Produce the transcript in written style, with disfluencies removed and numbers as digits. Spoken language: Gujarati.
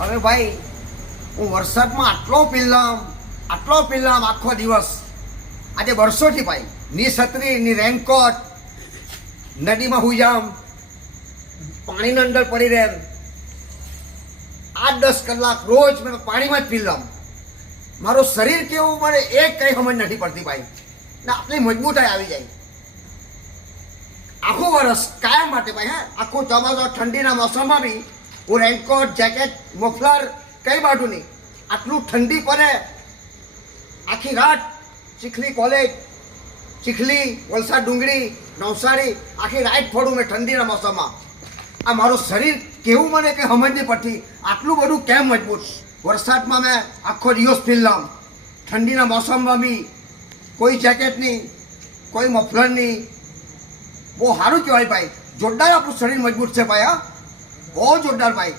હવે ભાઈ હું વરસાદમાં આટલો પીલામ આખો દિવસ આજે વર્ષોથી ભાઈ ની છત્રી ની રેનકોટ નદીમાં હુઈ જામ પાણીની અંદર પડી રહે 8-10 કલાક રોજ મેં પાણીમાં જ પીલામ મારું શરીર કેવું મને એક કઈ સમજ નથી પડતી ભાઈ ને આટલી મજબૂતાઈ આવી જાય આખું વર્ષ કાયમ માટે ભાઈ હા આખું ચોમાસું ઠંડીના મોસમમાં બી હું રેનકોટ જેકેટ મફલર કઈ બાજુ નહીં આટલું ઠંડી પડે આખી રાત ચીખલી કોલેજ ચીખલી વલસાડ ડુંગળી નવસારી આખી રાત ફોડું મેં ઠંડીના મોસમમાં આ મારું શરીર કેવું મને કંઈ સમજ નહીં પડતી આટલું બધું કેમ મજબૂત વરસાદમાં મેં આખો દિવસ ફીરલામ ઠંડીના મોસમમાં બી કોઈ જેકેટ નહીં કોઈ મફલર નહીં બહુ સારું કહેવાય ભાઈ જોરદાર આપણું શરીર મજબૂત છે ભાઈ હા બહુ જોરદાર ભાઈ